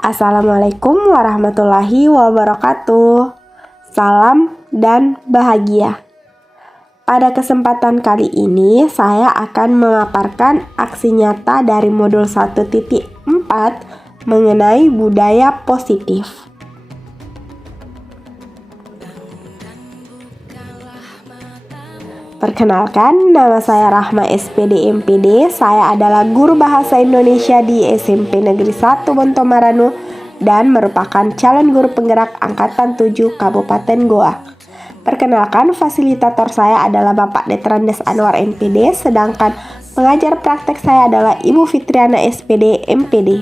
Assalamualaikum warahmatullahi wabarakatuh. Salam dan bahagia. Pada kesempatan kali ini, saya akan memaparkan aksi nyata dari modul 1.4 mengenai budaya positif. Perkenalkan, nama saya Rahma SPD MPD. Saya adalah guru bahasa Indonesia di SMP Negeri 1 Bontomaranu dan merupakan calon guru penggerak angkatan 7 Kabupaten Goa. Perkenalkan, fasilitator saya adalah Bapak Detrandes Anwar MPD, sedangkan pengajar praktek saya adalah Ibu Fitriana SPD MPD.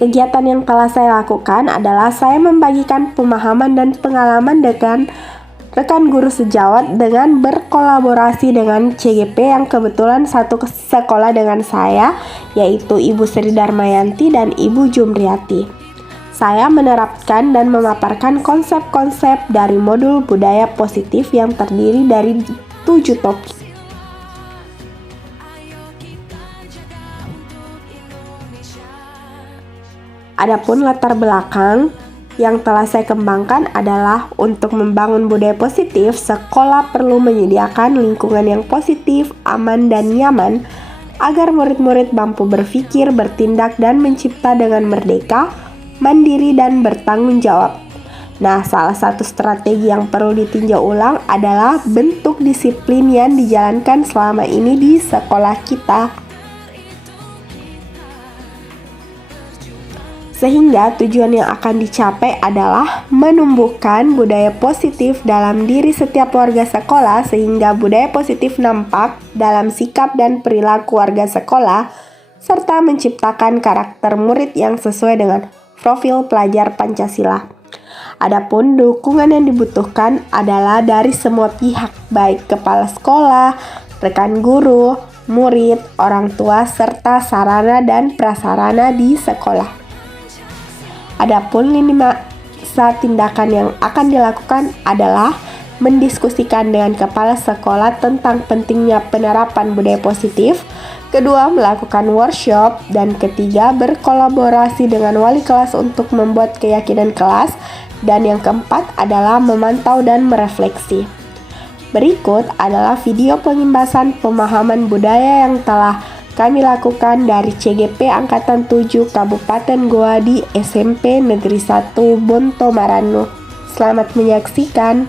Kegiatan yang telah saya lakukan adalah saya membagikan pemahaman dan pengalaman dengan rekan guru sejawat dengan berkolaborasi dengan CGP yang kebetulan satu sekolah dengan saya, yaitu Ibu Sri Darmayanti dan Ibu Jumriyati. Saya menerapkan dan memaparkan konsep-konsep dari modul budaya positif yang terdiri dari 7 topik. Adapun latar belakang yang telah saya kembangkan adalah untuk membangun budaya positif, sekolah perlu menyediakan lingkungan yang positif, aman, dan nyaman agar murid-murid mampu berpikir, bertindak, dan mencipta dengan merdeka, mandiri, dan bertanggung jawab. Nah, salah satu strategi yang perlu ditinjau ulang adalah bentuk disiplin yang dijalankan selama ini di sekolah kita. Sehingga tujuan yang akan dicapai adalah menumbuhkan budaya positif dalam diri setiap warga sekolah, sehingga budaya positif nampak dalam sikap dan perilaku warga sekolah, serta menciptakan karakter murid yang sesuai dengan profil pelajar Pancasila. Adapun dukungan yang dibutuhkan adalah dari semua pihak, baik kepala sekolah, rekan guru, murid, orang tua, serta sarana dan prasarana di sekolah. Adapun lini masa tindakan yang akan dilakukan adalah mendiskusikan dengan kepala sekolah tentang pentingnya penerapan budaya positif, kedua melakukan workshop, dan ketiga berkolaborasi dengan wali kelas untuk membuat keyakinan kelas, dan yang keempat adalah memantau dan merefleksi. Berikut adalah video pengimbasan pemahaman budaya yang telah kami lakukan dari CGP Angkatan 7 Kabupaten Goa di SMP Negeri 1 Bontomaranu. Selamat menyaksikan.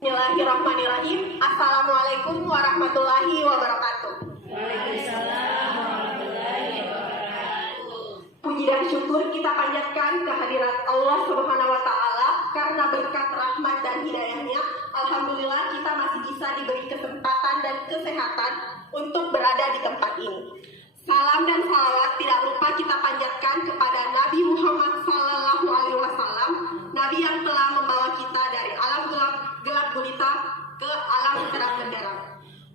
Bismillahirrahmanirrahim. Assalamualaikum warahmatullahi wabarakatuh. Puji dan syukur kita panjatkan kehadirat Allah Subhanahu wa Ta'ala, karena berkat rahmat dan hidayahnya, alhamdulillah kita masih bisa diberi kesempatan dan kesehatan untuk berada di tempat ini. Salam dan salawat tidak lupa kita panjatkan kepada Nabi Muhammad Sallallahu Alaihi Wasallam, Nabi yang telah membawa kita dari alam gelap gulita ke alam terang benderang.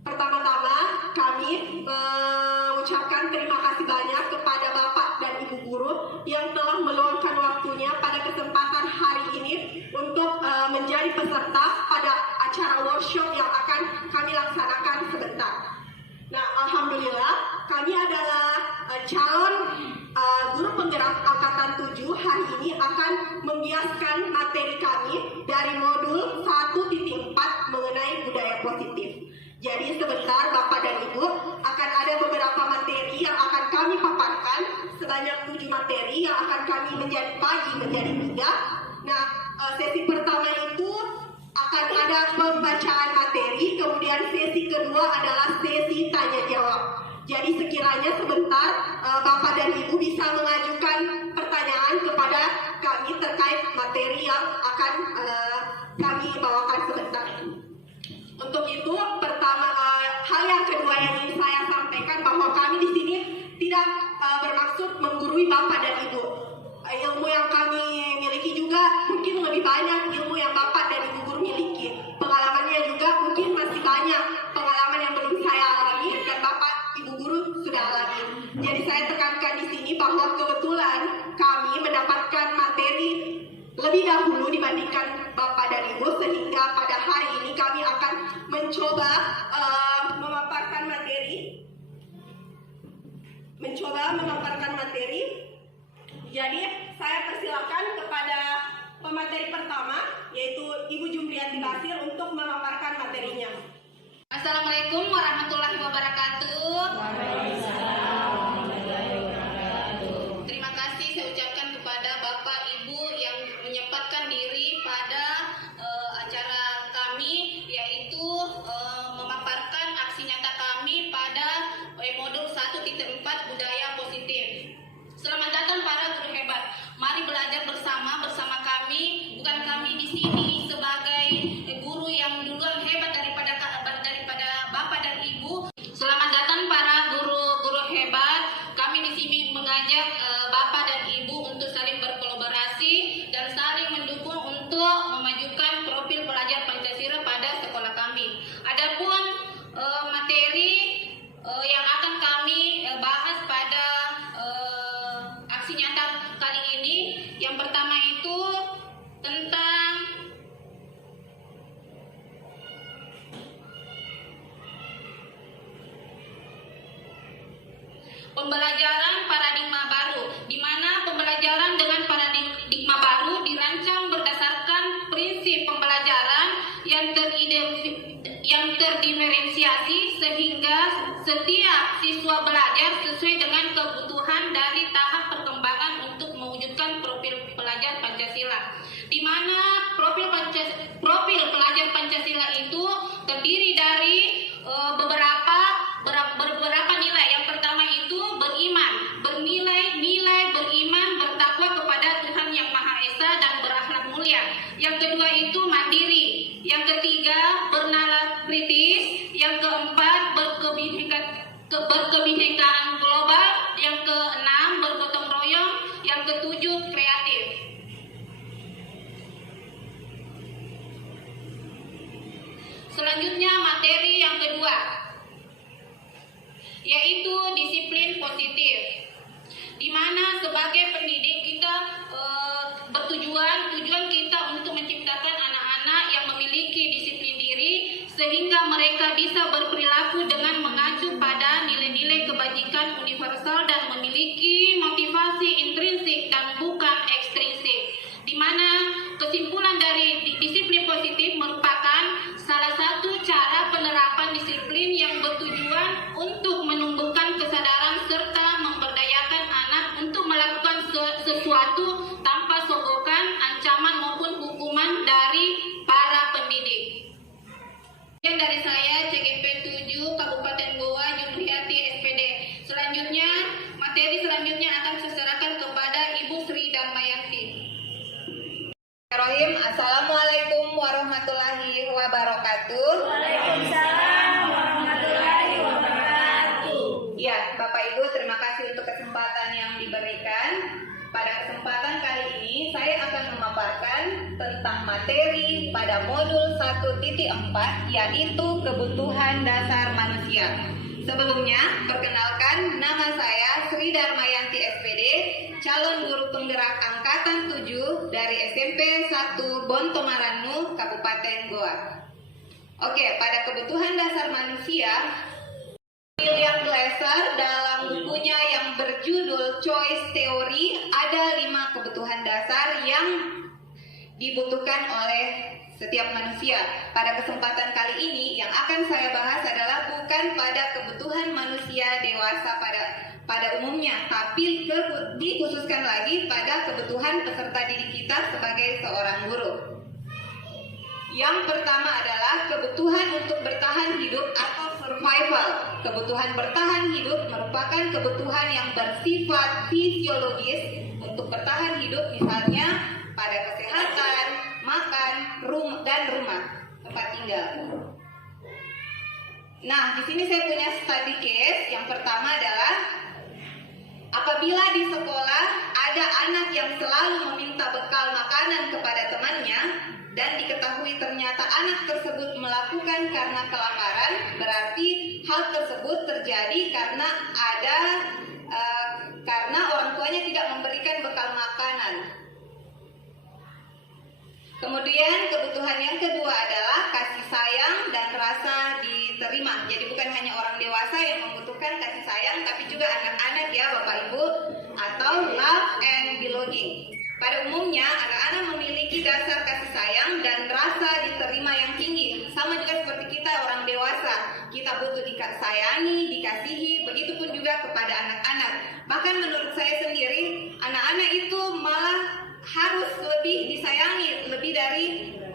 Pertama-tama kami mengucapkan terima kasih banyak kepada Bapak dan Ibu Guru yang telah meluangkan waktunya pada kesempatan hari ini untuk menjadi peserta pada acara workshop yang akan kami laksanakan sebentar. Nah, alhamdulillah kami adalah calon guru penggerak angkatan 7 hari ini akan membiaskan materi kami dari modul 1.4 mengenai budaya positif. Jadi sebentar Bapak dan Ibu akan ada beberapa materi yang akan kami paparkan, sebanyak 7 materi yang akan kami bagi menjadi 3. Nah, sesi pertama itu akan ada pembacaan materi, kemudian sesi kedua adalah sesi tanya jawab. Jadi sekiranya sebentar Bapak dan Ibu bisa mengajukan pertanyaan kepada kami terkait materi yang akan kami bawakan sebentar. Untuk itu, hal yang kedua yang ingin saya sampaikan bahwa kami di sini tidak bermaksud menggurui Bapak dan Ibu. Ilmu yang kami miliki juga mungkin lebih banyak ilmu yang Bapak dan Ibu guru miliki. Pengalamannya juga mungkin masih banyak pengalaman yang belum saya alami dan Bapak Ibu guru sudah alami. Jadi saya tekankan di sini bahwa kebetulan kami mendapat lebih dahulu dibandingkan Bapak dan Ibu, sehingga pada hari ini kami akan mencoba memaparkan materi. Jadi saya persilakan kepada pemateri pertama, yaitu Ibu Jumriati Basir, untuk memaparkan materinya. Assalamualaikum warahmatullahi wabarakatuh. Terima kasih saya ucapkan kepada Bapak Ibu yang menyempatkan diri pada acara kami, yaitu memaparkan aksi nyata kami pada modul 1.4 budaya positif. Selamat datang para guru hebat. Mari belajar bersama kami. Bukan kami di sini sebagai guru yang duluan hebat daripada Bapak dan Ibu. Selamat datang para guru hebat. Kami di sini mengajak Bapak dan Ibu untuk saling berkolaborasi dan saling mendukung untuk memajukan profil pelajar Pancasila pada sekolah kami. Adapun materi yang akan kami bahas pada aksi nyata kali ini, yang pertama itu tentang pembelajaran paradigma baru, di mana pembelajaran dengan paradigma baru dirancang berdasarkan prinsip pembelajaran yang terdiferensiasi, sehingga setiap siswa belajar sesuai dengan kebutuhan dari tahap perkembangan untuk mewujudkan profil pelajar Pancasila, di mana profil pelajar Pancasila itu terdiri dari beberapa nilai. Yang pertama itu beriman, nilai beriman, bertakwa kepada Tuhan Yang Maha Esa dan berakhlak mulia. Yang kedua itu mandiri. Yang ketiga bernalar kritis. Yang keempat berkebinekaan global. Yang keenam bergotong royong. Yang ketujuh kreatif. Selanjutnya materi yang kedua, yaitu disiplin positif, di mana sebagai pendidik kita tujuan kita untuk menciptakan anak-anak yang memiliki disiplin diri, sehingga mereka bisa berperilaku dengan mengacu pada nilai-nilai kebajikan universal dan memiliki motivasi intrinsik dan bukan ekstrinsik, di mana kesimpulan dari disiplin positif merupakan salah satu cara penerapan disiplin yang bertujuan untuk menumbuhkan kesadaran serta memberdayakan anak untuk melakukan sesuatu tanpa sogokan, ancaman maupun hukuman dari para pendidik. Yang dari saya, CGP 7 Kabupaten Goa, Jumriati SPD. Selanjutnya, materi selanjutnya akan saya serahkan kepada Ibu Sri Darmayanti. Assalamualaikum warahmatullahi wabarakatuh. Waalaikumsalam warahmatullahi wabarakatuh. Ya, Bapak Ibu, terima kasih untuk kesempatan yang diberikan. Pada kesempatan kali ini saya akan memaparkan tentang materi pada modul 1.4, yaitu kebutuhan dasar manusia. Sebelumnya, perkenalkan, nama saya Sri Darmayanti SPD, calon guru penggerak angkatan 7 dari SMP 1 Bontomaranu, Kabupaten Goa. Oke, pada kebutuhan dasar manusia, William Glasser dalam bukunya yang berjudul Choice Theory, ada 5 kebutuhan dasar yang dibutuhkan oleh setiap manusia. Pada kesempatan kali ini yang akan saya bahas adalah bukan pada kebutuhan manusia dewasa pada umumnya, tapi dikhususkan lagi pada kebutuhan peserta didik kita sebagai seorang guru. Yang pertama adalah kebutuhan untuk bertahan hidup atau survival. Kebutuhan bertahan hidup merupakan kebutuhan yang bersifat fisiologis untuk bertahan hidup, misalnya pada kesehatan, makan, dan rumah tempat tinggal. Nah, di sini saya punya study case. Yang pertama adalah apabila di sekolah ada anak yang selalu meminta bekal makanan kepada temannya dan diketahui ternyata anak tersebut melakukan karena kelaparan, berarti hal tersebut terjadi karena karena orang tuanya tidak memberikan bekal makanan. Kemudian kebutuhan yang kedua adalah kasih sayang dan rasa diterima. Jadi bukan hanya orang dewasa yang membutuhkan kasih sayang, tapi juga anak-anak ya Bapak Ibu, atau love and belonging. Pada umumnya anak-anak memiliki dasar kasih sayang dan rasa diterima yang tinggi. Sama juga seperti kita orang dewasa, kita butuh disayangi, dikasihi, begitupun juga kepada anak-anak. Bahkan menurut saya sendiri, anak-anak itu malah harus lebih disayangi lebih dari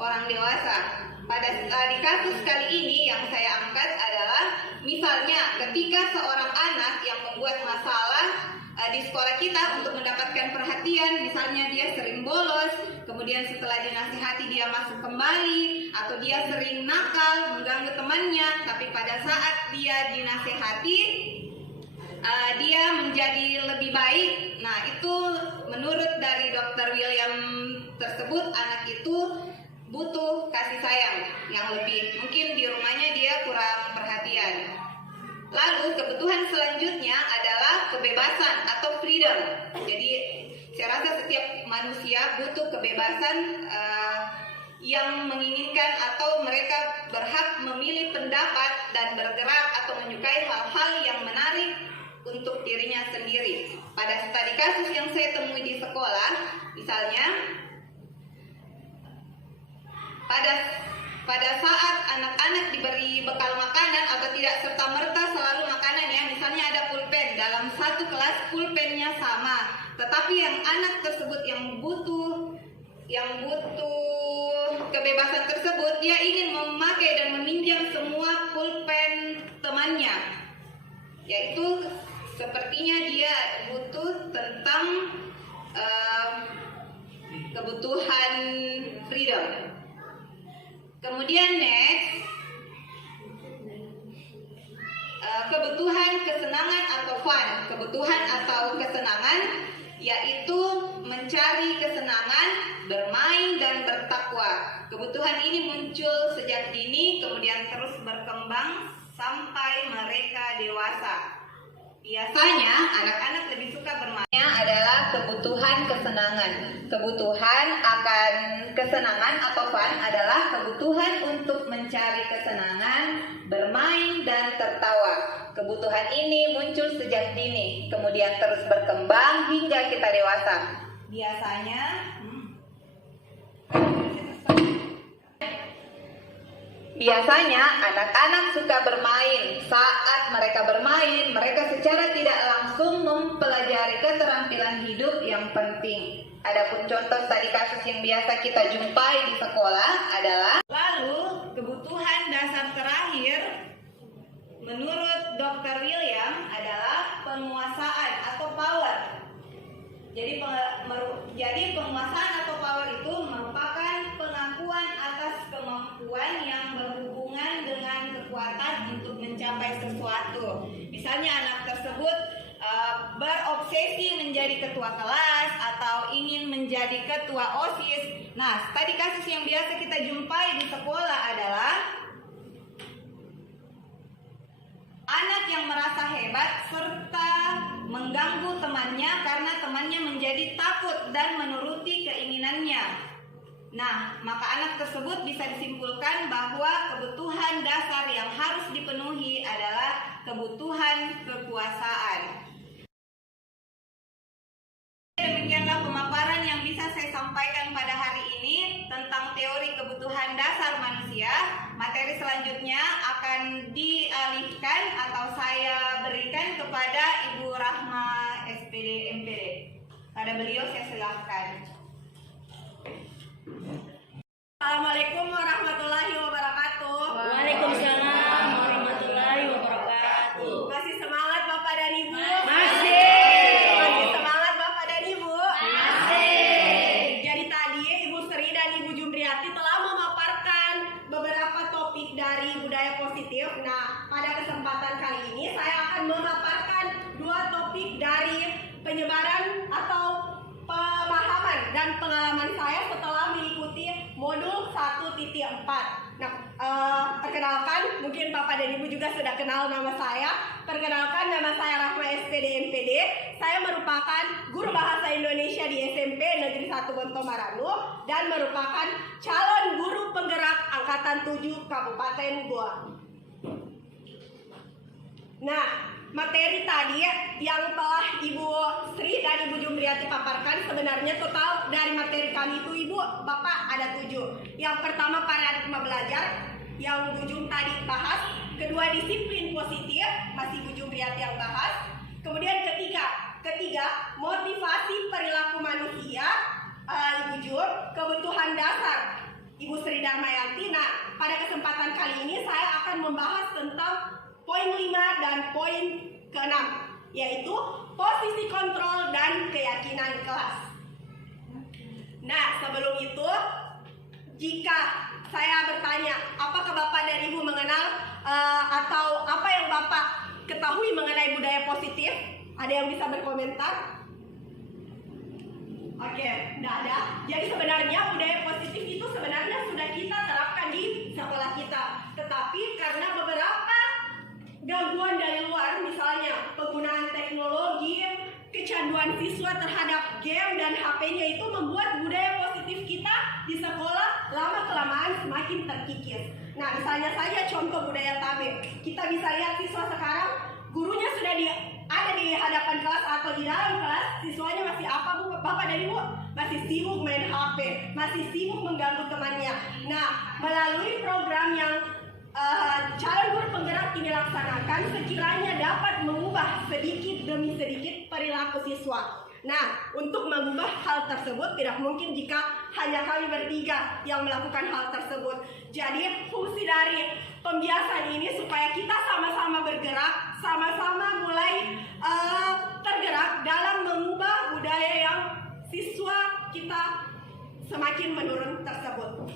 orang dewasa. Di kasus kali ini yang saya angkat adalah misalnya ketika seorang anak yang membuat masalah di sekolah kita untuk mendapatkan perhatian, misalnya dia sering bolos, kemudian setelah dinasihati dia masuk kembali, atau dia sering nakal, mengganggu temannya, tapi pada saat dia dinasihati dia menjadi lebih baik. Nah, itu menurut dari Dr. William tersebut, anak itu butuh kasih sayang yang lebih. Mungkin di rumahnya dia kurang perhatian. Lalu kebutuhan selanjutnya adalah kebebasan atau freedom. Jadi saya rasa setiap manusia butuh kebebasan yang menginginkan atau mereka berhak memilih pendapat dan bergerak atau menyukai hal-hal yang menarik untuk dirinya sendiri. Pada studi kasus yang saya temui di sekolah, misalnya pada saat anak-anak diberi bekal makanan atau tidak serta-merta selalu makanan ya, misalnya ada pulpen, dalam satu kelas pulpennya sama, tetapi yang anak tersebut yang butuh kebebasan tersebut, dia ingin memakai dan meminjam semua pulpen temannya, yaitu sepertinya dia butuh tentang kebutuhan freedom. Kemudian next, kebutuhan kesenangan atau fun. Kebutuhan atau kesenangan yaitu mencari kesenangan, bermain dan bertakwa. Kebutuhan ini muncul sejak dini, kemudian terus berkembang sampai mereka dewasa. Biasanya anak-anak lebih suka bermainnya adalah kebutuhan kesenangan. Kebutuhan akan kesenangan atau fun adalah kebutuhan untuk mencari kesenangan, bermain dan tertawa. Kebutuhan ini muncul sejak dini, kemudian terus berkembang hingga kita dewasa. Biasanya anak-anak suka bermain. Saat mereka bermain, mereka secara tidak langsung mempelajari keterampilan hidup yang penting. Adapun contoh studi kasus yang biasa kita jumpai di sekolah adalah, lalu kebutuhan dasar terakhir menurut Dr. William adalah penguasaan atau power. Jadi penguasaan atau power itu merupakan pengakuan atas kemampuan yang berhubungan dengan kekuatan untuk mencapai sesuatu. Misalnya anak tersebut berobsesi menjadi ketua kelas atau ingin menjadi ketua OSIS. Nah, studi kasus yang biasa kita jumpai di sekolah adalah anak yang merasa hebat serta mengganggu temannya karena temannya menjadi takut dan menuruti keinginannya. Nah, maka anak tersebut bisa disimpulkan bahwa kebutuhan dasar yang harus dipenuhi adalah kebutuhan kekuasaan. Demikianlah pemaparan yang bisa saya sampaikan pada hari ini tentang teori kebutuhan dasar manusia. Materi selanjutnya akan dialihkan atau saya berikan kepada Ibu Rahma SPD MPD. Pada beliau saya silakan. Assalamualaikum warahmatullahi wabarakatuh. Waalaikumsalam warahmatullahi wabarakatuh. Masih semangat Bapak dan Ibu? Masih. Masih semangat Bapak dan Ibu? Masih. Jadi tadi Ibu Sri dan Ibu Jumriati telah memaparkan beberapa topik dari budaya positif. Nah, pada kesempatan kali ini saya akan memaparkan dua topik dari penyebaran atau pemahaman dan pengalaman saya setelah mengikuti modul 1.4. Nah, perkenalkan, mungkin Bapak dan Ibu juga sudah kenal nama saya. Perkenalkan, nama saya Rahma SPD MPD. Saya merupakan guru bahasa Indonesia di SMP Negeri 1 Bontomaranu dan merupakan calon guru penggerak Angkatan 7 Kabupaten Goa. Nah, materi tadi yang telah Ibu Sri dan Ibu Jumriyati paparkan, sebenarnya total dari materi kami itu Ibu, Bapak ada 7. Yang pertama paradigma belajar, yang Bu Jum tadi bahas. Kedua disiplin positif, masih Bu Jumriyati yang bahas. Kemudian ketiga motivasi perilaku manusia, Ibu Jum. Kebutuhan dasar, Ibu Sri Darmayanti. Nah, pada kesempatan kali ini saya akan membahas tentang poin 5 dan poin ke-6, yaitu posisi kontrol dan keyakinan kelas. Nah, sebelum itu, jika saya bertanya, apakah Bapak dan Ibu mengenal atau apa yang Bapak ketahui mengenai budaya positif? Ada yang bisa berkomentar? Oke, tidak ada. Jadi sebenarnya budaya positif itu sebenarnya sudah kita terapkan di sekolah kita. Tetapi karena beberapa gangguan dari luar, misalnya penggunaan teknologi, kecanduan siswa terhadap game dan HP-nya itu membuat budaya positif kita di sekolah lama-kelamaan semakin terkikis. Nah, misalnya saja contoh budaya tabe. Kita bisa lihat siswa sekarang, gurunya sudah ada di hadapan kelas atau di dalam kelas, siswanya masih apa Bu? Bapak dan Ibu? Masih sibuk main HP, masih sibuk mengganggu temannya. Nah, melalui program yang calon guru penggerak ini laksanakan, sekiranya dapat mengubah sedikit demi sedikit perilaku siswa. Nah, untuk mengubah hal tersebut tidak mungkin jika hanya kami bertiga yang melakukan hal tersebut. Jadi fungsi dari pembiasaan ini supaya kita sama-sama bergerak, sama-sama mulai tergerak dalam mengubah budaya yang siswa kita semakin menurun tersebut.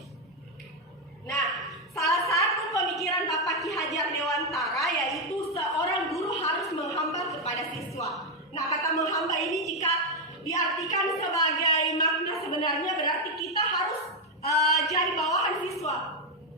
Nah, salah satu pemikiran Bapak Ki Hajar Dewantara yaitu seorang guru harus menghamba kepada siswa. Nah, kata menghamba ini jika diartikan sebagai makna sebenarnya berarti kita harus jadi bawahan siswa.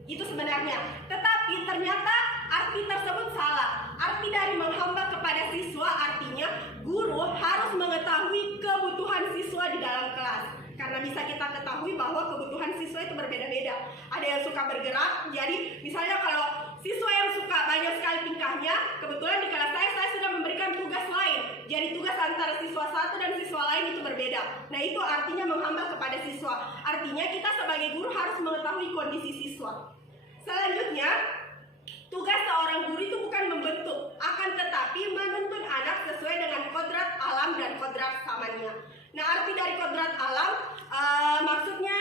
Itu sebenarnya. Tetapi ternyata arti tersebut salah. Arti dari menghamba kepada siswa artinya guru harus mengetahui kebutuhan siswa di dalam kelas. Karena bisa kita ketahui bahwa kebutuhan siswa itu berbeda-beda. Ada yang suka bergerak, jadi misalnya kalau siswa yang suka banyak sekali tingkahnya, kebetulan di kelas saya sudah memberikan tugas lain. Jadi tugas antara siswa satu dan siswa lain itu berbeda. Nah, itu artinya menghamba kepada siswa. Artinya kita sebagai guru harus mengetahui kondisi siswa. Selanjutnya, tugas seorang guru itu bukan membentuk, akan tetapi menuntun anak sesuai dengan kodrat alam dan kodrat samannya. Nah, arti dari kodrat alam maksudnya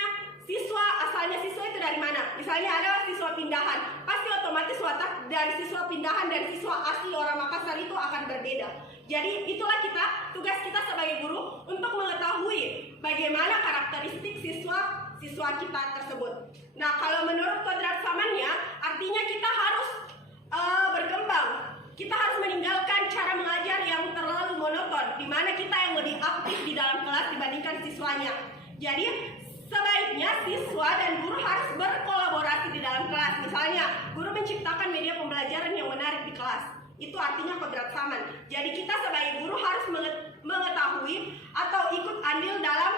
asalnya siswa itu dari mana? Misalnya ada siswa pindahan, pasti otomatis watak dari siswa pindahan dan siswa asli orang Makassar itu akan berbeda. Jadi itulah tugas kita sebagai guru untuk mengetahui bagaimana karakteristik siswa kita tersebut. Nah, kalau menurut kodrat samannya, artinya kita harus berkembang. Kita harus meninggalkan cara mengajar yang terlalu monoton, di mana kita yang lebih aktif di dalam kelas dibandingkan siswanya. Jadi sebaiknya siswa dan guru harus berkolaborasi di dalam kelas. Misalnya, guru menciptakan media pembelajaran yang menarik di kelas. Itu artinya kodrat saman. Jadi kita sebagai guru harus mengetahui atau ikut andil dalam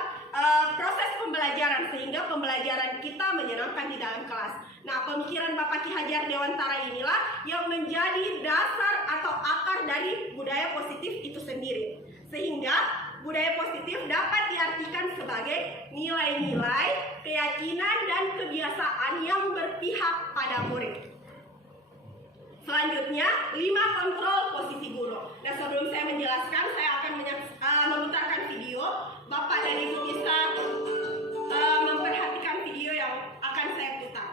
proses pembelajaran sehingga pembelajaran kita menyenangkan di dalam kelas. Nah, pemikiran Bapak Ki Hajar Dewantara inilah yang menjadi dasar atau akar dari budaya positif itu sendiri. Sehingga budaya positif dapat diartikan sebagai nilai-nilai, keyakinan, dan kebiasaan yang berpihak pada murid. Selanjutnya, 5 kontrol posisi guru. Nah, sebelum saya menjelaskan, saya akan memutarkan video. Bapak dan Ibu bisa memperhatikan video yang akan saya putar.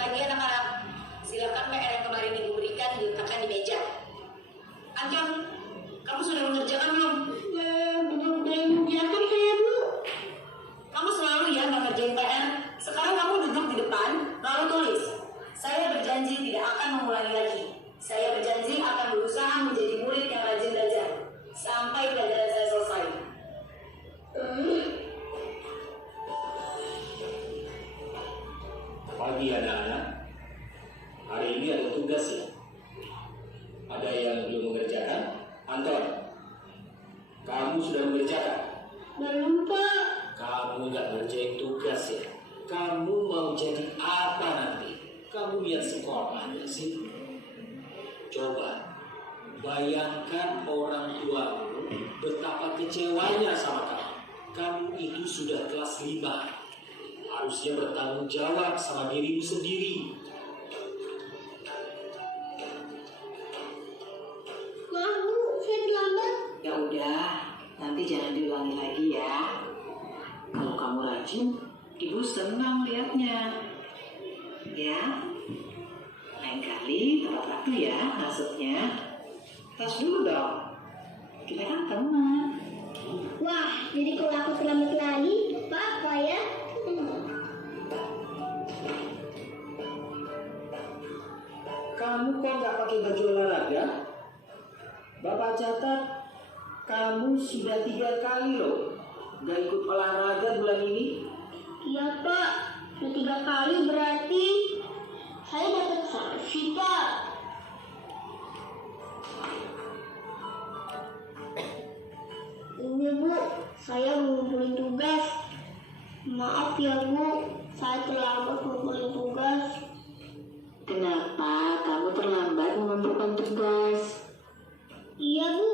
Pagi anak-anak, silakan PR yang kemarin Ibu berikan diletakkan di meja. Anjang, kamu sudah mengerjakan belum? Belum biarkan saya, Bu. Kamu selalu ya nggak ngerjain PR. Sekarang kamu duduk di depan, lalu tulis. Saya berjanji tidak akan mengulangi lagi. Saya berjanji akan berusaha menjadi murid yang rajin belajar sampai pelajaran saya selesai. pagi anak-anak. Hari ini ada tugas ya. Ada yang belum mengerjakan? Anton, kamu sudah mengerjakan? Belum, Pak. Kamu nggak ngerjain tugas ya? Kamu mau jadi apa nanti? Kamu lihat sekolahnya sih. Coba bayangkan orang tuamu betapa kecewanya sama kamu. Kamu itu sudah kelas 5. Harusnya bertanggung jawab sama dirimu sendiri. Maaf, Bu, saya terlambat. Ya udah, nanti jangan diulangi lagi ya. Kalau kamu rajin, ibu senang lihatnya. Ya, lain kali tepat waktu ya masuknya. Tes dulu dong. Kita kan teman. Wah, jadi kalau aku terlambat lagi, apa ya? Kamu kok nggak pakai baju olahraga? Bapak catat, kamu sudah 3 kali loh nggak ikut olahraga bulan ini. Iya, Pak. Sudah 3 kali berarti saya dapat sanksi, Pak. Ini, Bu, saya ngumpulin tugas. Maaf ya, Bu, saya terlambat ngumpulin tugas. Kenapa kamu terlambat mengumpulkan tugas? Iya, Bu,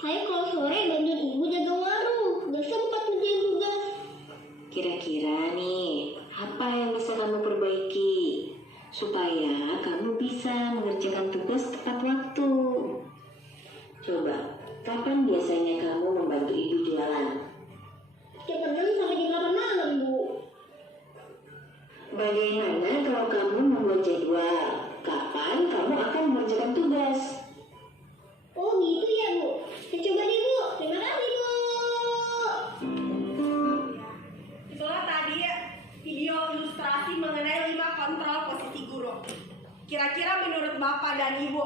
saya kalau sore bantuin ibu jaga warung, gak sempat ngerjain tugas. Kira-kira nih, apa yang bisa kamu perbaiki supaya kamu bisa mengerjakan tugas tepat waktu? Coba, kapan biasanya kamu membantu ibu jualan? Setiap kadang sampai jam 8 malam, Bu. Bagaimana kalau kamu membuat jadwal? Kapan kamu akan mengerjakan tugas? Oh gitu ya, Bu. Saya coba deh, Bu. Terima kasih, Bu. Itulah tadi video ilustrasi mengenai 5 kontrol posisi guru. Kira-kira menurut Bapak dan Ibu,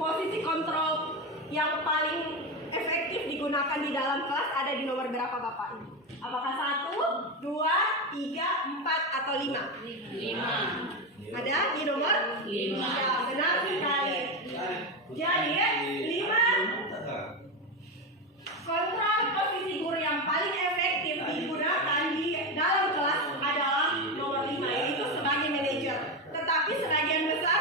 posisi kontrol yang paling efektif digunakan di dalam kelas ada di nomor berapa Bapak Ibu? Apakah 1, 2, 3, 4, atau 5? 5. Ada di nomor 5. Ya, benar sekali. Jadi 5 kontrol posisi guru yang paling efektif digunakan di dalam kelas adalah nomor 5, yaitu sebagai manajer. Tetapi sebagian besar,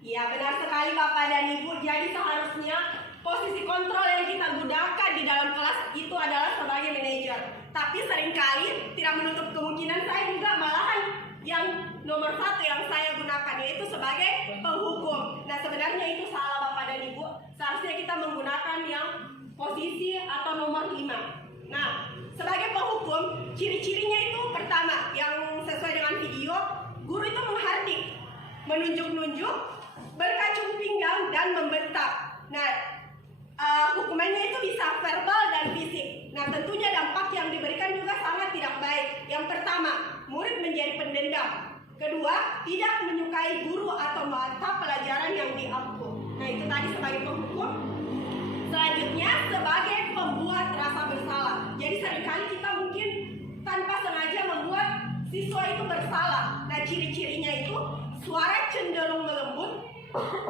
ya benar sekali Bapak dan Ibu, jadi seharusnya posisi kontrol yang kita gunakan di dalam kelas itu adalah sebagai manajer. Tapi seringkali tidak menutup kemungkinan saya juga malahan yang nomor 1 yang saya gunakan, yaitu sebagai penghukum. Nah sebenarnya itu salah Bapak dan Ibu. Seharusnya kita menggunakan yang posisi atau nomor 5. Nah sebagai penghukum, ciri-cirinya itu pertama, yang sesuai dengan video, guru itu menghardik, menunjuk-nunjuk, berkacung pinggang, dan membentak. Nah hukumannya itu bisa verbal dan fisik. Nah tentunya dampak yang diberikan juga sangat tidak baik. Yang pertama, murid menjadi pendendam. Kedua, tidak menyukai guru atau mata pelajaran yang diampu. Nah itu tadi sebagai penghukum. Selanjutnya sebagai pembuat rasa bersalah. Jadi seringkali kita mungkin tanpa sengaja membuat siswa itu bersalah. Nah ciri-cirinya itu suara cenderung melembut,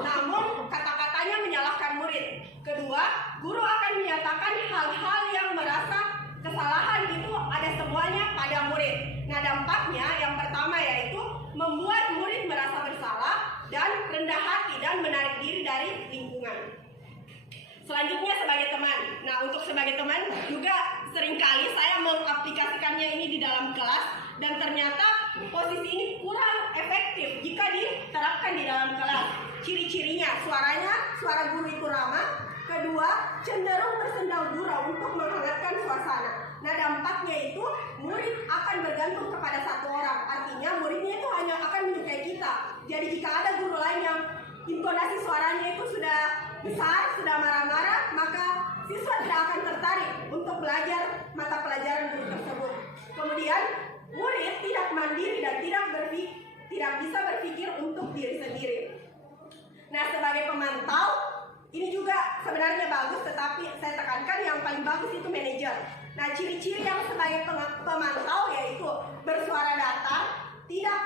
namun kata-katanya menyalahkan murid. Kedua, guru akan menyatakan hal-hal yang merasa kesalahan itu ada semuanya pada murid. Nah dampaknya yang pertama yaitu membuat murid merasa bersalah dan rendah hati dan menarik diri dari lingkungan. Selanjutnya sebagai teman. Nah untuk sebagai teman juga seringkali saya mengaplikasikannya ini di dalam kelas, dan ternyata posisi ini kurang efektif jika diterapkan di dalam kelas. Ciri-cirinya, suara guru itu ramah. Kedua, cenderung bersendal gurau untuk menghangatkan suasana. Nah dampaknya itu murid akan bergantung kepada satu orang. Artinya muridnya itu hanya akan menyukai kita. Jadi jika ada guru lain yang intonasi suaranya itu sudah besar, sudah marah-marah, maka siswa tidak akan tertarik untuk belajar mata pelajaran guru tersebut. Kemudian murid tidak mandiri dan tidak bisa berpikir untuk diri sendiri. Nah sebagai pemantau, ini juga sebenarnya bagus, tetapi saya tekankan yang paling bagus itu manajer. Nah ciri-ciri yang sebagai pemantau yaitu bersuara datar, tidak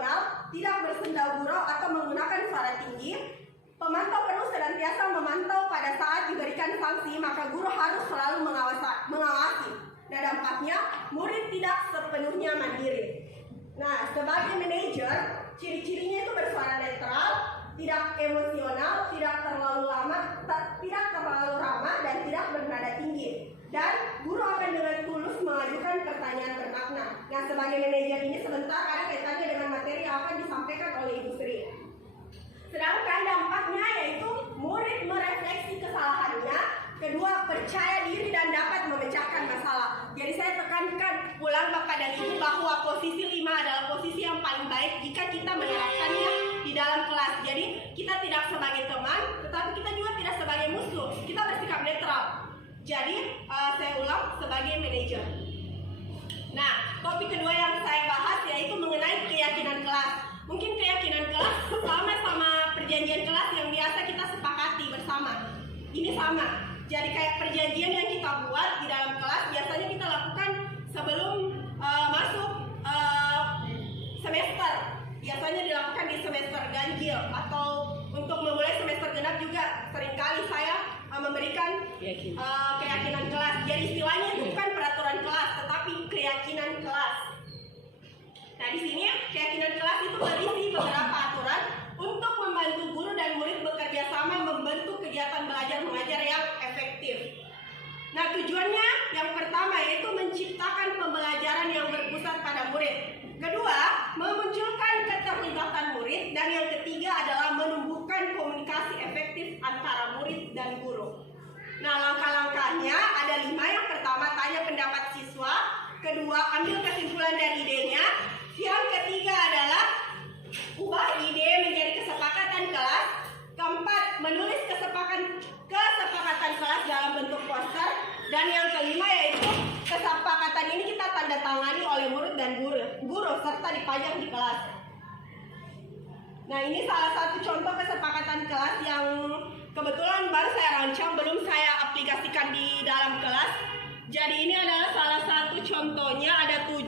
emosional, tidak bersenda gurau atau menggunakan suara tinggi. Pemantau penuh senantiasa memantau pada saat diberikan sanksi, maka guru harus selalu mengawasi. Dan dampaknya, murid tidak sepenuhnya mandiri. Nah, sebagai manajer, ciri-cirinya itu bersuara netral, tidak emosional, tidak terlalu ramah, dan tidak bernada tinggi. Dan guru akan dengan tulus mengajukan pertanyaan bermakna. Nah, sebagai manajer ini sebentar ada kaitannya dengan materi yang akan disampaikan oleh Ibu Sri. Sedangkan dampaknya yaitu murid merefleksi kesalahannya, kedua percaya diri dan dapat memecahkan masalah. Jadi saya tekankan ulang Bapak dan Ibu bahwa posisi 5 adalah posisi yang paling baik jika kita menerapkannya di dalam kelas. Jadi kita tidak sebagai teman, tetapi kita juga tidak sebagai musuh. Kita bersikap netral. Jadi saya ulang sebagai manajer. Nah, topik kedua yang saya bahas yaitu mengenai keyakinan kelas. Mungkin keyakinan kelas sama perjanjian kelas yang biasa kita sepakati bersama. Ini sama. Jadi kayak perjanjian yang kita buat di dalam kelas biasanya kita lakukan sebelum masuk semester. Biasanya dilakukan di semester ganjil atau untuk memulai semester genap juga seringkali saya memberikan keyakinan kelas. Jadi istilahnya itu bukan peraturan kelas, tetapi keyakinan kelas. Nah, di sini keyakinan kelas itu berisi beberapa aturan untuk membantu guru dan murid bekerja sama membentuk kegiatan belajar mengajar yang efektif. Nah, tujuannya yang pertama yaitu menciptakan pembelajaran yang berpusat pada murid. Kedua, memunculkan keterlibatan murid, dan yang ketiga adalah menumbuhkan komunikasi efektif antara murid dan guru. Nah, langkah-langkahnya ada 5. Yang pertama, tanya pendapat siswa. Kedua, ambil kesimpulan dari idenya. Yang ketiga adalah ubah ide menjadi kesepakatan kelas. Keempat, menulis kesepakatan kelas dalam bentuk poster. Dan yang kelima yaitu kesepakatan ini kita tanda tangani oleh murid dan guru serta dipajang di kelas. Nah, ini salah satu contoh kesepakatan kelas yang kebetulan baru saya rancang, belum saya aplikasikan di dalam kelas. Jadi ini adalah salah satu contohnya, ada 7.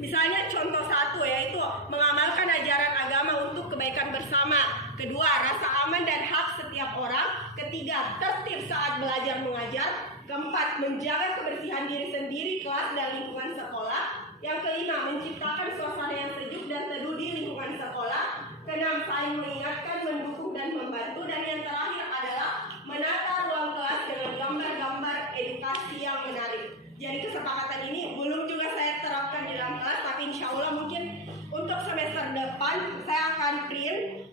Misalnya contoh 1 yaitu mengamalkan ajaran agama untuk kebaikan bersama. Kedua, rasa aman dan hak setiap orang. Ketiga, tertib saat belajar mengajar. Keempat, menjaga kebersihan diri sendiri, kelas dan lingkungan sekolah. Yang kelima, menciptakan suasana yang sejuk dan teduh di lingkungan sekolah. Keenam, saling mengingatkan, mendukung dan membantu. Dan yang terakhir adalah menata ruang kelas dengan gambar-gambar edukasi yang menarik. Jadi kesepakatan ini belum juga saya terapkan di dalam kelas, tapi insya Allah mungkin untuk semester depan saya akan print.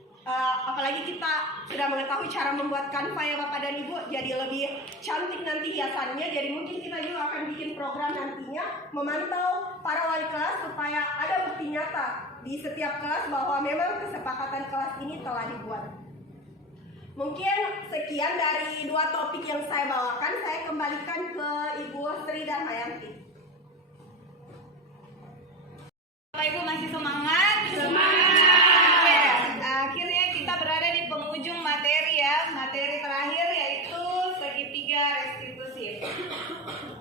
Apalagi kita sudah mengetahui cara membuat Canva ya Bapak dan Ibu, jadi lebih cantik nanti hiasannya. Jadi mungkin kita juga akan bikin program nantinya memantau para wali kelas supaya ada bukti nyata di setiap kelas bahwa memang kesepakatan kelas ini telah dibuat. Mungkin sekian dari 2 topik yang saya bawakan. Saya kembalikan ke Ibu Sri dan Mayanti. Bapak Ibu masih semangat? Semangat. Oke, akhirnya kita berada di penghujung materi ya. Materi terakhir yaitu segitiga restitusi.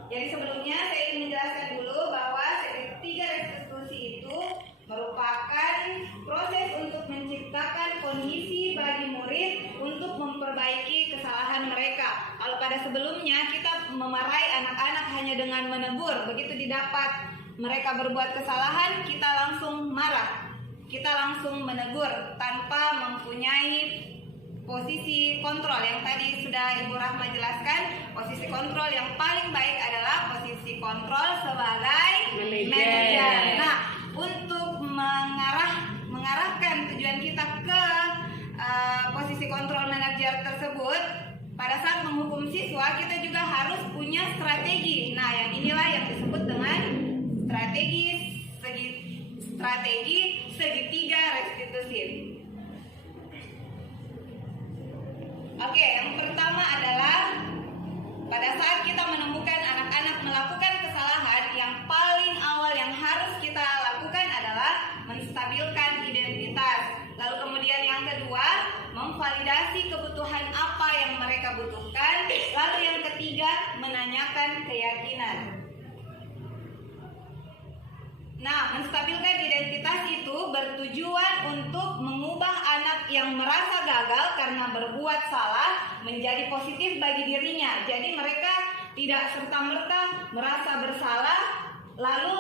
Jadi sebelumnya saya ingin menjelaskan dulu bahwa segitiga restitusi itu merupakan proses untuk menciptakan kondisi bagi murid untuk memperbaiki kesalahan mereka. Kalau pada sebelumnya kita memarahi anak-anak hanya dengan menegur, begitu didapat mereka berbuat kesalahan, kita langsung marah, kita langsung menegur tanpa mempunyai posisi kontrol. Yang tadi sudah Ibu Rahma jelaskan, posisi kontrol yang paling baik adalah posisi kontrol sebagai manajer. Nah, untuk mengarahkan tujuan kita ke posisi kontrol manajer tersebut, pada saat menghukum siswa kita juga harus punya strategi. Nah, yang inilah yang disebut dengan strategi segitiga restitusi. Oke, yang pertama adalah pada saat kita menemukan anak-anak melakukan kesalahan, yang paling awal yang harus kita lakukan adalah menstabilkan identitas. Lalu kemudian yang kedua, memvalidasi kebutuhan apa yang mereka butuhkan. Lalu yang ketiga, menanyakan keyakinan. Nah, menstabilkan identitas itu bertujuan untuk mengubah anak yang merasa gagal karena berbuat salah menjadi positif bagi dirinya. Jadi mereka tidak serta-merta merasa bersalah lalu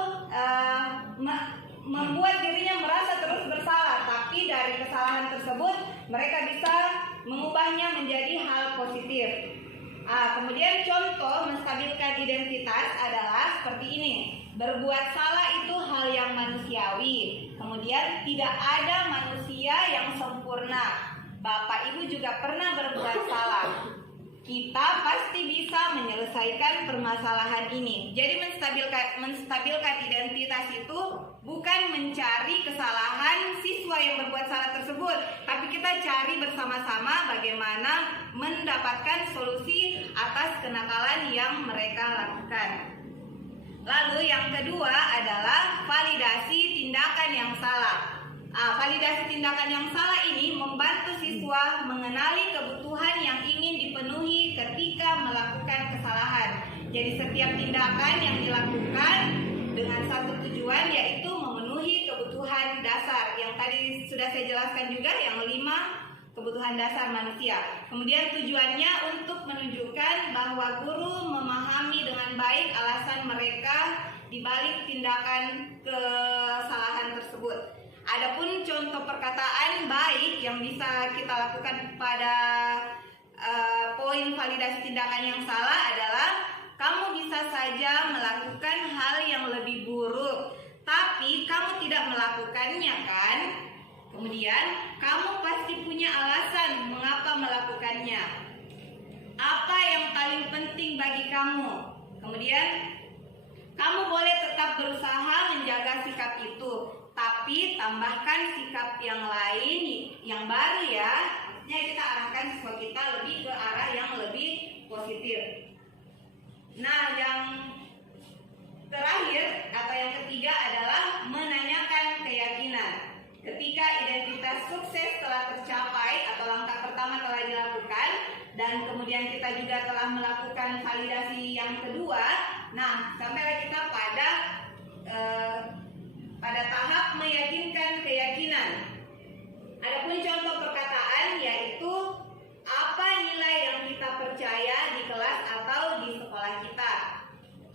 membuat dirinya merasa terus bersalah, tapi dari kesalahan tersebut mereka bisa mengubahnya menjadi hal positif. Kemudian contoh menstabilkan identitas adalah seperti ini. Berbuat salah itu hal yang manusiawi. Kemudian tidak ada manusia yang sempurna. Bapak Ibu juga pernah berbuat salah. Kita pasti bisa menyelesaikan permasalahan ini. Jadi menstabilkan identitas itu bukan mencari kesalahan siswa yang berbuat salah tersebut, tapi kita cari bersama-sama bagaimana mendapatkan solusi atas kenakalan yang mereka lakukan. Lalu yang kedua adalah validasi tindakan yang salah. Validasi tindakan yang salah ini membantu siswa mengenali kebutuhan yang ingin dipenuhi ketika melakukan kesalahan. Jadi setiap tindakan yang dilakukan dengan satu tujuan, yaitu memenuhi kebutuhan dasar yang tadi sudah saya jelaskan juga, yang 5 kebutuhan dasar manusia. Kemudian tujuannya untuk menunjukkan bahwa guru memahami dengan baik alasan mereka di balik tindakan kesalahan tersebut. Adapun contoh perkataan baik yang bisa kita lakukan pada poin validasi tindakan yang salah adalah, kamu bisa saja melakukan hal yang lebih buruk, tapi kamu tidak melakukannya kan? Kemudian, kamu pasti punya alasan mengapa melakukannya. Apa yang paling penting bagi kamu? Kemudian, kamu boleh tetap berusaha menjaga sikap itu, tapi tambahkan sikap yang lain yang baru ya. Artinya kita arahkan siswa kita lebih ke arah yang lebih positif. Nah, yang terakhir atau yang ketiga adalah menanyakan keyakinan. Ketika identitas sukses telah tercapai atau langkah pertama telah dilakukan dan kemudian kita juga telah melakukan validasi yang kedua, nah sampailah kita pada tahap meyakinkan keyakinan. Adapun contoh perkataan yaitu apa nilai yang kita percaya di kelas atau di sekolah kita.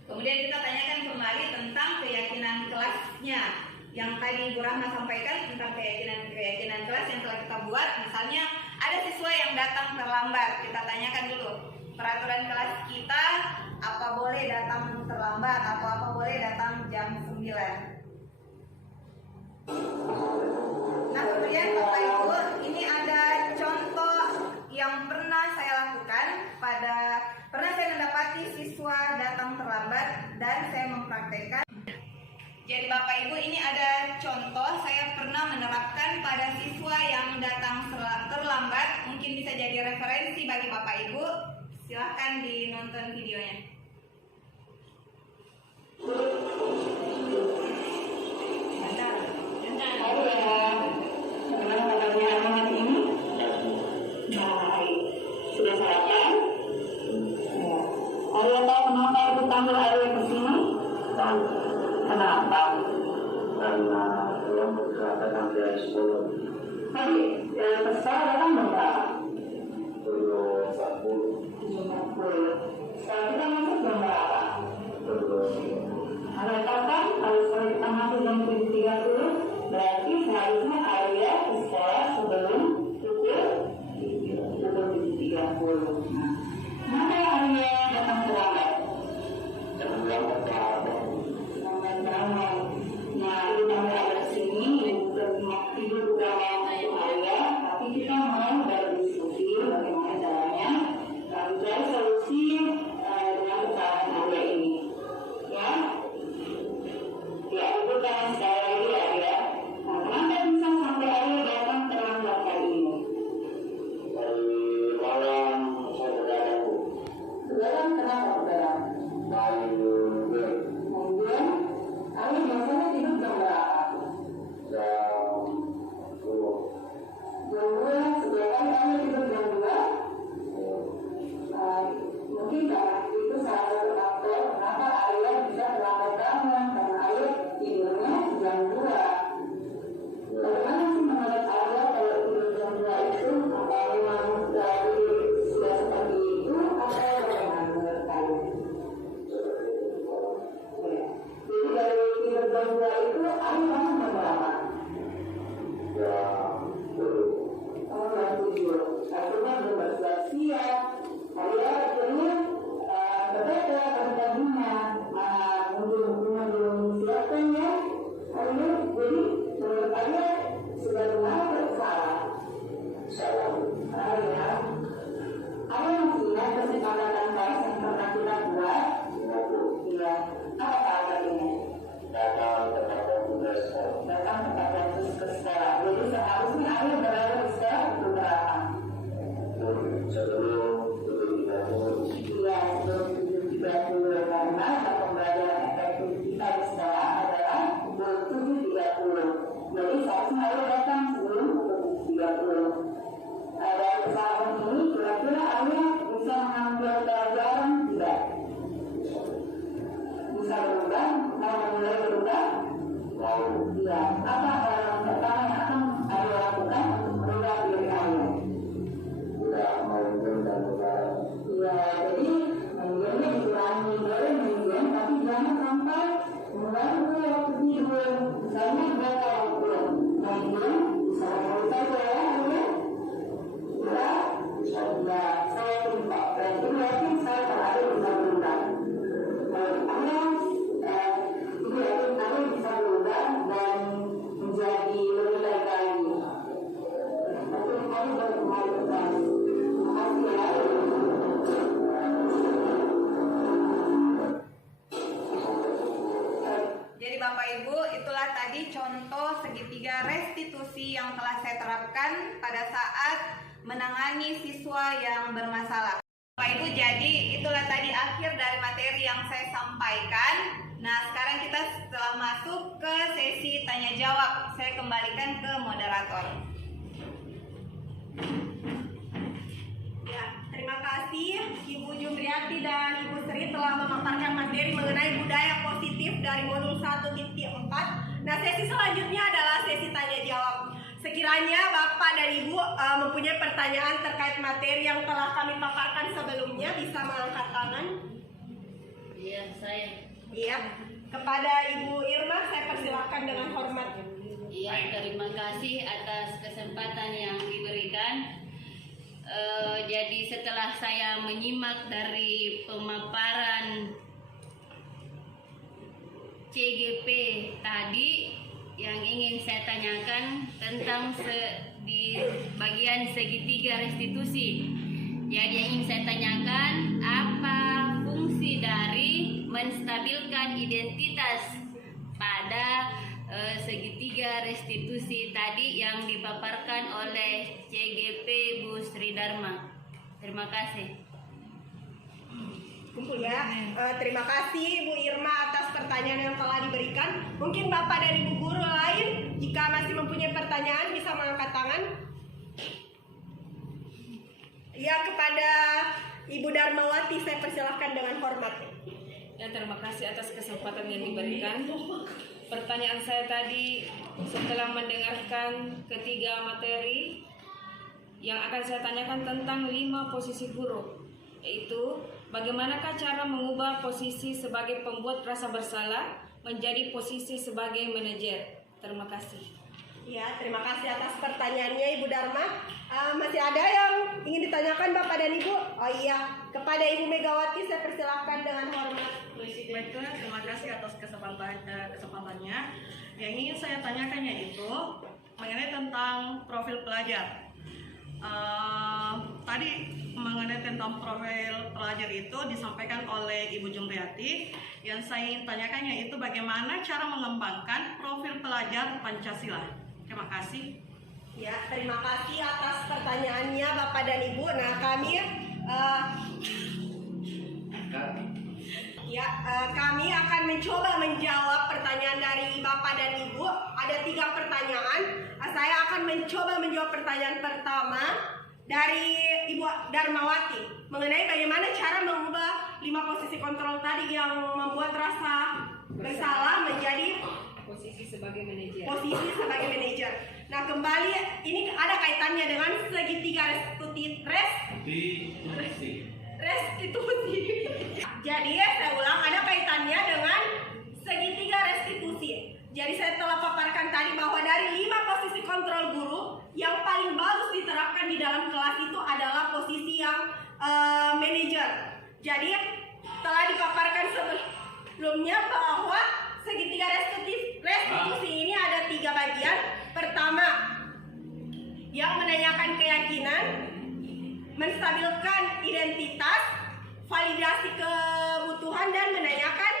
Kemudian kita tanyakan kembali tentang keyakinan kelasnya. Yang tadi Bu Rahma sampaikan tentang keyakinan kelas yang telah kita buat. Misalnya ada siswa yang datang terlambat, kita tanyakan dulu peraturan kelas kita, apa boleh datang terlambat atau apa boleh datang jam 9. Nah, kemudian Bapak Ibu, ini ada contoh yang pernah saya lakukan pernah saya mendapati siswa datang terlambat dan saya mempraktekkan. Jadi Bapak Ibu, ini ada contoh saya pernah menerapkan pada siswa yang datang terlambat. Mungkin bisa jadi referensi bagi Bapak Ibu. Silahkan dinonton videonya. Sudah sarapan? Arya tahu kenapa ibu panggil Arya ke sini? Tahu. Kenapa? Karena belum berkata sampai 10. Tadi pesawat datang berapa? 40. Sekarang kita masuk jam berapa? Arya tahu kan kalau sekarang kita masuk jam 7.30, berarti seharusnya Arya ke sekolah sebelum pukul 7.30. Kenapa Arya datang terlambat? Lambat terlambat. Nah, ibu panggil Arya ke sini, ibu bukan mau untuk Arya, tapi kita mau berdiskusi bagaimana caranya mencari solusi dengan kesalahan Arya ini. Ya, ibu tanya sekali lagi Arya. Nah, kenapa bisa sampai Arya datang terlambat kali ini? Malam saya begadang, Bu. Begadang kenapa begadang? Kemudian, Arya biasanya tidur jam berapa? Jam 10. Jam 2, setiap kali Arya tidur jam 2? Mungkin karena itu salah satu faktor kenapa Arya bisa terlambat bangun, karena Arya tidurnya misalnya berapa bulan bulan bisa saja ya sudah saya lupa berarti saya terlalu bisa berubah karena ibu yakin kami bisa berubah dan menjadi lebih baik lagi tapi kami berkembang terus. Terima kasih ya. Jadi Bapak Ibu, itulah tadi contoh segitiga restitusi yang telah saya terapkan pada saat menangani siswa yang bermasalah. Bapak Ibu, jadi itulah tadi akhir dari materi yang saya sampaikan. Nah, sekarang kita setelah masuk ke sesi tanya jawab, saya kembalikan ke moderator. Ya, terima kasih Ibu Jumriati dan Ibu Sri telah memaparkan materi mengenai budaya positif dari modul 1.4. Nah, sesi selanjutnya adalah sesi tanya jawab. Sekiranya Bapak dan Ibu mempunyai pertanyaan terkait materi yang telah kami paparkan sebelumnya, bisa mengangkat tangan. Iya, saya. Iya, kepada Ibu Irma saya persilahkan dengan hormat. Iya, terima kasih atas kesempatan yang diberikan. Jadi setelah saya menyimak dari pemaparan CGP tadi, yang ingin saya tanyakan tentang di bagian segitiga restitusi. Jadi yang ingin saya tanyakan, apa fungsi dari menstabilkan identitas pada segitiga restitusi tadi yang dipaparkan oleh CGP Bu Sri Dharma. Terima kasih. Kumpul ya. Terima kasih Bu Irma atas pertanyaan yang telah diberikan. Mungkin Bapak dan Ibu guru lain jika masih mempunyai pertanyaan bisa mengangkat tangan. Ya, kepada Ibu Darmawati saya persilahkan dengan hormat. Ya, terima kasih atas kesempatan yang diberikan. Pertanyaan saya tadi setelah mendengarkan ketiga materi yang akan saya tanyakan tentang 5 posisi guru, yaitu bagaimanakah cara mengubah posisi sebagai pembuat rasa bersalah menjadi posisi sebagai manajer. Terima kasih. Ya, terima kasih atas pertanyaannya Ibu Dharma. Masih ada yang ingin ditanyakan Bapak dan Ibu? Oh iya, kepada Ibu Megawati saya persilahkan dengan hormat. Baiklah, terima kasih atas kesempatannya. Yang ingin saya tanyakan yaitu mengenai tentang profil pelajar. Tadi mengenai tentang profil pelajar itu disampaikan oleh Ibu Jumriati. Yang saya ingin tanyakan yaitu bagaimana cara mengembangkan profil pelajar Pancasila. Terima kasih. Ya, terima kasih atas pertanyaannya Bapak dan Ibu. Nah, kami akan mencoba menjawab pertanyaan dari Bapak dan Ibu. Ada 3 pertanyaan. Saya akan mencoba menjawab pertanyaan pertama dari Ibu Darmawati mengenai bagaimana cara mengubah 5 posisi kontrol tadi yang membuat rasa bersalah menjadi Posisi sebagai manajer. Nah, kembali ini ada kaitannya dengan segitiga restitusi. Jadi saya ulang, ada kaitannya dengan segitiga restitusi. Jadi saya telah paparkan tadi bahwa dari 5 posisi kontrol guru yang paling bagus diterapkan di dalam kelas itu adalah posisi yang manajer. Jadi telah dipaparkan sebelumnya bahwa segitiga restitusi ini ada 3 bagian. Pertama, yang menanyakan keyakinan, menstabilkan identitas, validasi kebutuhan, dan menanyakan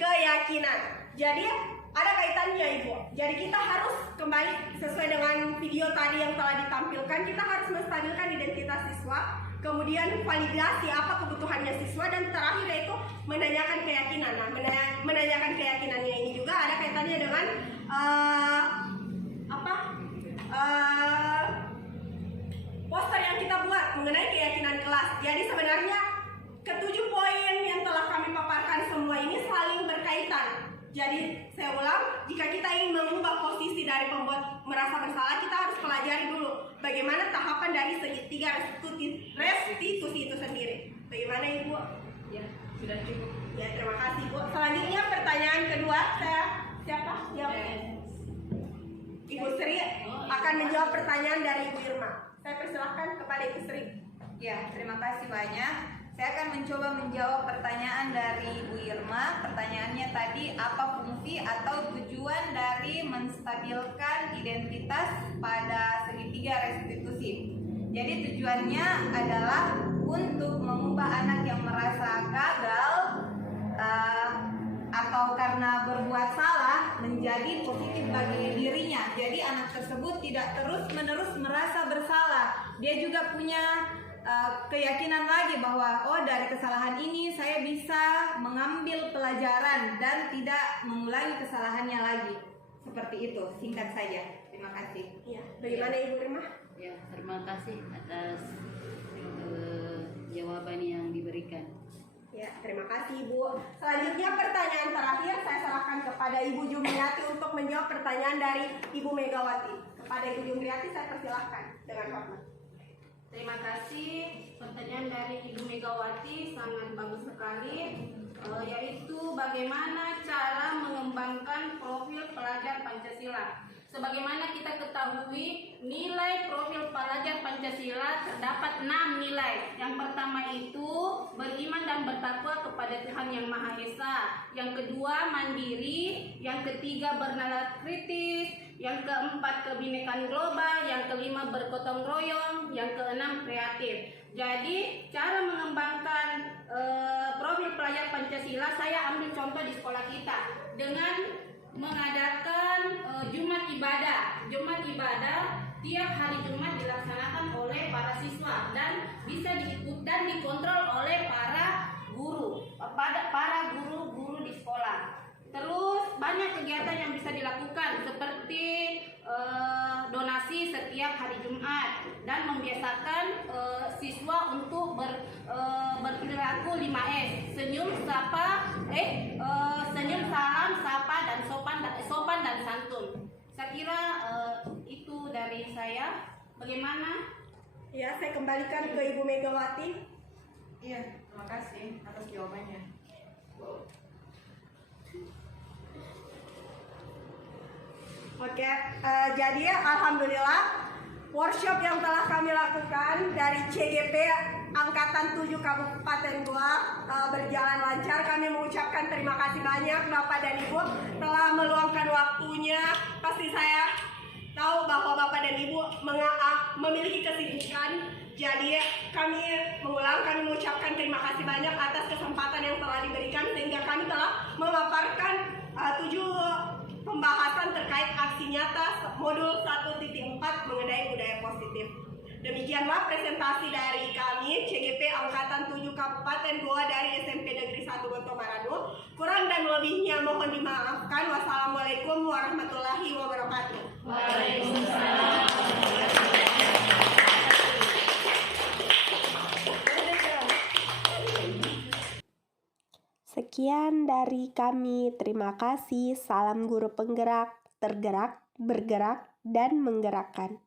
keyakinan. Jadi ada kaitannya Ibu. Jadi kita harus kembali sesuai dengan video tadi yang telah ditampilkan, kita harus menstabilkan identitas siswa, kemudian validasi apa kebutuhannya siswa, dan terakhir yaitu menanyakan keyakinan. Nah, menanyakan keyakinannya ini juga ada kaitannya dengan poster yang kita buat mengenai keyakinan kelas. Jadi sebenarnya ke-7 poin yang telah kami paparkan semua ini saling berkaitan. Jadi saya ulang, jika kita ingin mengubah posisi dari pembuat merasa bersalah, kita harus pelajari dulu bagaimana tahapan dari segitiga restitusi itu sendiri. Bagaimana Ibu? Ya, sudah cukup. Ya, terima kasih Bu. Selanjutnya pertanyaan kedua, siapa? akan menjawab pertanyaan dari Ibu Irma. Saya persilahkan kepada Ibu Sri. Ya, terima kasih banyak. Saya akan mencoba menjawab pertanyaan dari Ibu Irma. Pertanyaannya tadi, apa fungsi atau tujuan dari menstabilkan identitas pada segitiga restitusi? Jadi tujuannya adalah untuk mengubah anak yang merasa gagal atau karena berbuat salah menjadi positif bagi dirinya. Jadi anak tersebut tidak terus-menerus merasa bersalah. Dia juga punya keyakinan lagi bahwa dari kesalahan ini saya bisa mengambil pelajaran dan tidak mengulangi kesalahannya lagi. Seperti itu, singkat saja. Terima kasih. Ya, bagaimana Ibu Irma? Ya, terima kasih atas jawaban yang diberikan. Ya, terima kasih Ibu. Selanjutnya pertanyaan terakhir saya serahkan kepada Ibu Jumriyati untuk menjawab pertanyaan dari Ibu Megawati. Kepada Ibu Jumriyati saya persilahkan dengan hormat. Terima kasih. Pertanyaan dari Ibu Megawati sangat bagus sekali, yaitu bagaimana cara mengembangkan profil pelajar Pancasila. Sebagaimana kita ketahui, nilai profil pelajar Pancasila terdapat 6 nilai. Yang pertama itu beriman dan bertakwa kepada Tuhan Yang Maha Esa. Yang kedua mandiri. Yang ketiga bernalar kritis. Yang keempat kebinekaan global. Yang kelima bergotong royong. Yang keenam kreatif. Jadi cara mengembangkan profil pelajar Pancasila, saya ambil contoh di sekolah kita dengan mengadakan Jumat Ibadah. Jumat Ibadah tiap hari Jumat dilaksanakan oleh para siswa dan bisa diikut dan dikontrol oleh para guru, para guru-guru di sekolah. Terus banyak kegiatan yang bisa dilakukan seperti donasi setiap hari Jumat dan membiasakan siswa untuk berperilaku 5S: senyum, sapa, senyum, salam, sapa, dan sopan dan santun. Saya kira itu dari saya. Bagaimana? Ya, saya kembalikan ke Ibu Megawati. Iya, terima kasih atas jawabannya. Oke, jadi alhamdulillah workshop yang telah kami lakukan dari CGP Angkatan 7 Kabupaten Goa berjalan lancar. Kami mengucapkan terima kasih banyak Bapak dan Ibu telah meluangkan waktunya. Pasti saya tahu bahwa Bapak dan Ibu memiliki kesibukan. Jadi kami mengucapkan terima kasih banyak atas kesempatan yang telah diberikan sehingga kami telah memaparkan 7 pembahasan terkait aksi nyata modul 1.4 mengenai budaya positif. Demikianlah presentasi dari kami CGP Angkatan 7 Kabupaten Goa dari SMP Negeri 1 Gonto Maranu. Kurang dan lebihnya mohon dimaafkan. Wassalamualaikum warahmatullahi wabarakatuh. Waalaikumsalam. Sekian dari kami, terima kasih. Salam guru penggerak, tergerak, bergerak, dan menggerakkan.